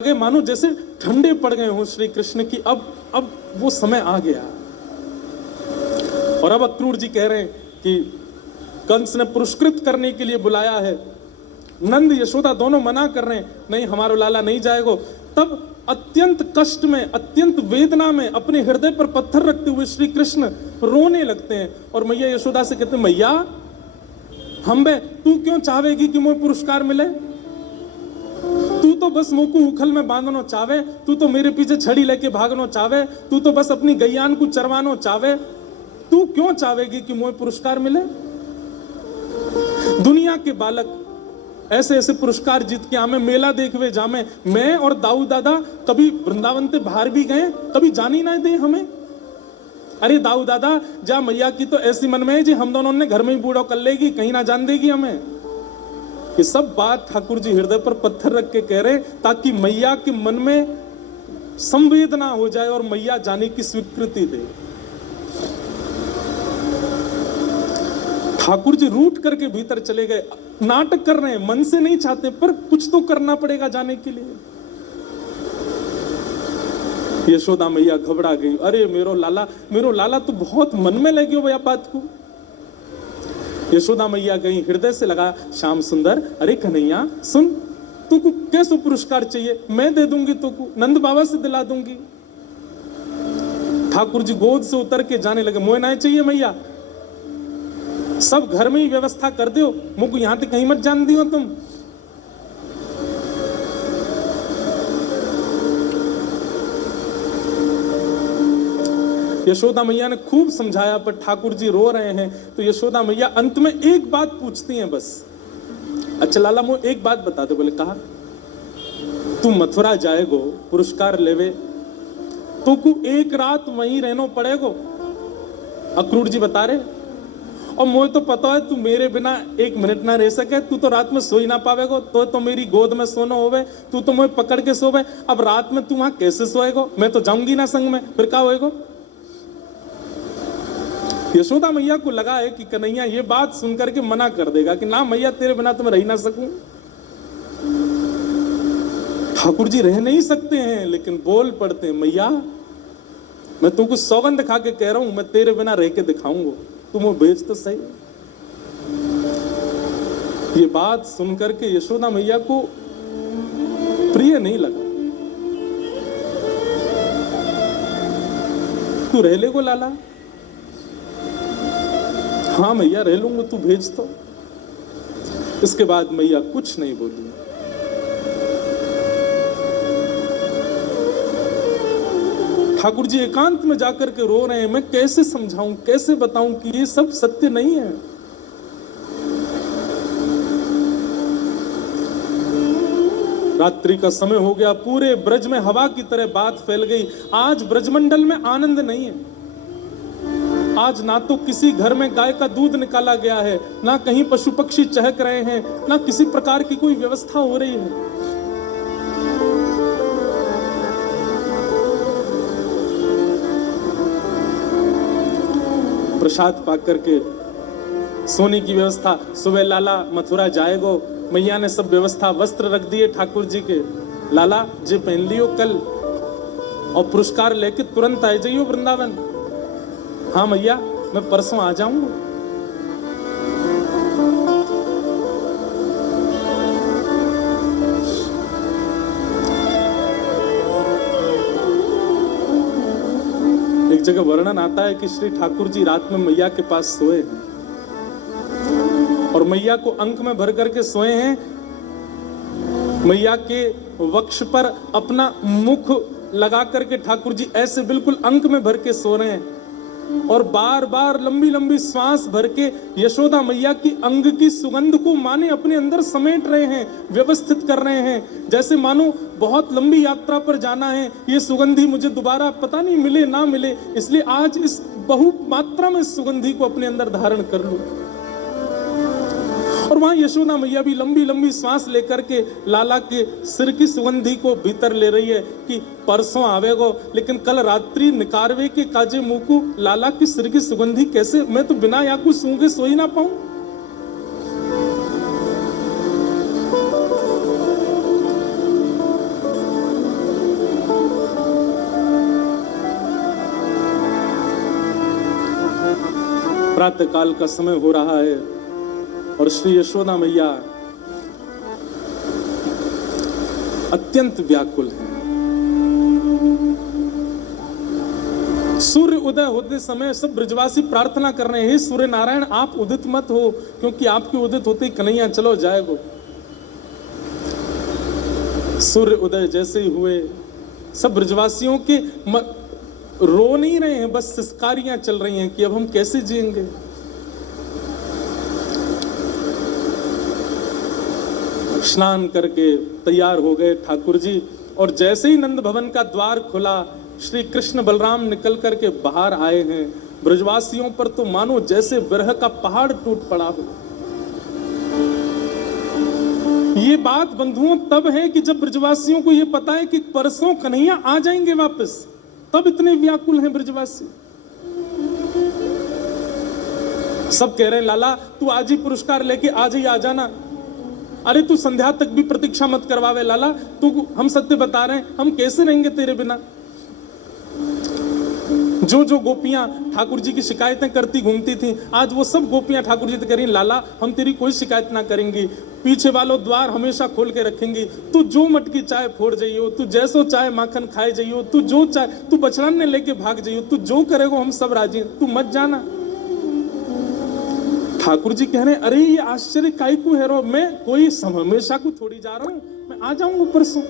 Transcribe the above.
गए, मानो जैसे ठंडे पड़ गए हों श्री कृष्ण की। अब वो समय आ गया। और अब अक्रूर जी कह रहे हैं कि कंस ने पुरस्कृत करने के लिए बुलाया है। नंद यशोदा दोनों मना कर रहे हैं, नहीं हमारा लाला नहीं जाएगा। तब अत्यंत कष्ट में, अत्यंत वेदना में अपने हृदय पर पत्थर रखते हुए श्री कृष्ण रोने लगते हैं और मैया यशोदा से कहते हैं, मैया हम बे तू क्यों चाहेगी कि मुझे पुरस्कार मिले? तू तो बस मुंह को उखल में बांधनो चावे, तू तो मेरे पीछे छड़ी लेके भागनो चावे, तू तो बस अपनी गैयान को चरवानो चावे। तू क्यों चाहेगी कि मुझे पुरस्कार मिले? दुनिया के बालक ऐसे ऐसे पुरस्कार जीत के आमे, मेला देखवे जामे। मैं और दाऊ दादा कभी वृंदावन से बाहर भी गए, कभी जानी ना दे हमें। अरे दाऊ दादा जा मैया की तो ऐसी मन में है जी हम दोनों ने घर में ही बूढ़ो कर लेगी, कहीं ना जान देगी हमें। ये सब बात ठाकुर जी हृदय पर पत्थर रख के कह रहे ताकि मैया के मन में संवेदना हो जाए और मैया जाने की स्वीकृति दे। ठाकुर जी रूठ करके भीतर चले गए। नाटक कर रहे हैं, मन से नहीं चाहते पर कुछ तो करना पड़ेगा जाने के लिए। यशोदा मैया घबरा गई। अरे मेरो लाला तो बहुत मन में लगे हो भैया बात को। यशोदा मैया गई, हृदय से लगा श्याम सुंदर, अरे कन्हैया सुन, तुमको कैसे पुरस्कार चाहिए मैं दे दूंगी, तुमको नंद बाबा से दिला दूंगी। ठाकुर जी गोद से उतर के जाने लगे, मोए ना चाहिए मैया, सब घर में ही व्यवस्था कर दो, मुझको यहां तक कहीं मत जान दियो तुम। यशोदा मैया ने खूब समझाया पर ठाकुर जी रो रहे हैं। तो यशोदा मैया अंत में एक बात पूछती हैं बस, अच्छा लाला मुझे एक बात बता दे। बोले कहा, तू मथुरा जाएगो पुरस्कार लेवे तो को एक रात वहीं रहना पड़ेगो। अक्रूर जी बता रहे, और मुझे तो पता है तू मेरे बिना एक मिनट ना रह सके, तू तो रात में सो ही ना पावेगो, तो मेरी गोद में सोना होवे, तू तो मुझे पकड़ के सोवे। अब रात में तू वहां कैसे सोएगो? मैं तो जाऊंगी ना संग में, फिर क्या होएगो? यशोदा मैया को लगा है कि कन्हैया ये बात सुनकर के मना कर देगा कि ना मैया तेरे बिना तो मैं रह ना सकूं। ठाकुर जी रह नहीं सकते हैं लेकिन बोल पड़ते हैं, मैया मैं तुमको सौगंध खा के कह रहा हूं, मैं तेरे बिना रह के दिखाऊंगा, तुम भेज तो सही। ये बात सुनकर के यशोदा मैया को प्रिय नहीं लगा। तू रह ले गो लाला? हाँ मैया रह लूंगा, तू भेज तो। इसके बाद मैया कुछ नहीं बोली। ठाकुर जी एकांत में जाकर के रो रहे हैं, मैं कैसे समझाऊं, कैसे बताऊं कि ये सब सत्य नहीं है। रात्रि का समय हो गया, पूरे ब्रज में हवा की तरह बात फैल गई। आज ब्रजमंडल में आनंद नहीं है। आज ना तो किसी घर में गाय का दूध निकाला गया है, ना कहीं पशु पक्षी चहक रहे हैं, ना किसी प्रकार की कोई व्यवस्था हो रही है। प्रसाद पाकर के सोने की व्यवस्था, सुबह लाला मथुरा जाएगो, मैया ने सब व्यवस्था, वस्त्र रख दिए ठाकुर जी के, लाला जे पहन लियो कल और पुरस्कार लेके तुरंत आ जाइयो वृंदावन। हाँ मैया मैं परसों आ जाऊंगा। एक जगह वर्णन आता है कि श्री ठाकुर जी रात में मैया के पास सोए हैं और मैया को अंक में भर करके सोए हैं। मैया के वक्ष पर अपना मुख लगा करके ठाकुर जी ऐसे बिल्कुल अंक में भर के सो रहे हैं और बार बार लंबी लंबी श्वास भर के यशोदा मैया की अंग की सुगंध को माने अपने अंदर समेट रहे हैं, व्यवस्थित कर रहे हैं, जैसे मानो बहुत लंबी यात्रा पर जाना है, ये सुगंधी मुझे दोबारा पता नहीं मिले ना मिले, इसलिए आज इस बहु मात्रा में सुगंधी को अपने अंदर धारण कर लूं। और वहां यशोदा मैया भी लंबी लंबी सांस लेकर के लाला के सिर की सुगंधी को भीतर ले रही है कि परसों आवेगो, लेकिन कल रात्रि निकारवे के काजे मुकु लाला की सिर की सुगंधी कैसे, मैं तो बिना या कुछ सूंघे सो ही ना पाऊं। प्रातः काल का समय हो रहा है और श्री यशोदा मैया अत्यंत व्याकुल है। सूर्य उदय होते समय सब ब्रजवासी प्रार्थना कर रहे हैं, हे सूर्य नारायण आप उदित मत हो, क्योंकि आपके उदित होते ही कन्हैया चलो जाएगो। सूर्य उदय जैसे ही हुए सब ब्रजवासियों के रो नहीं रहे हैं, बस सिसकारियां चल रही हैं कि अब हम कैसे जिएंगे। स्नान करके तैयार हो गए ठाकुर जी, और जैसे ही नंद भवन का द्वार खुला श्री कृष्ण बलराम निकल करके बाहर आए हैं। ब्रजवासियों पर तो मानो जैसे विरह का पहाड़ टूट पड़ा हो। ये बात बंधुओं तब है कि जब ब्रजवासियों को ये पता है कि परसों कन्हैया आ जाएंगे वापस, तब इतने व्याकुल हैं ब्रजवासी। सब कह रहे हैं लाला तू आज ही पुरस्कार लेके आज ही आ जाना। अरे तू संध्या तक भी प्रतीक्षा मत करवावे लाला, तू हम सत्य बता रहे हैं, हम कैसे रहेंगे तेरे बिना। जो जो गोपियां ठाकुर जी की शिकायतें करती घूमती थी, आज वो सब गोपियां ठाकुर जी से कह रही लाला हम तेरी कोई शिकायत ना करेंगी, पीछे वालों द्वार हमेशा खोल के रखेंगी, तू जो मटकी चाय फोड़ जाइयो, तू जैसो चाय माखन खाए जाइयो, तू जो चाय तू बचड़न ने लेके भाग जाइयो, तू जो करेगो हम सब राजी, तू मत जाना। ठाकुर जी कह रहे अरे ये आश्चर्य काई को है रो, मैं कोई हमेशा को थोड़ी जा रहा हूं, मैं आ जाऊंगा परसों।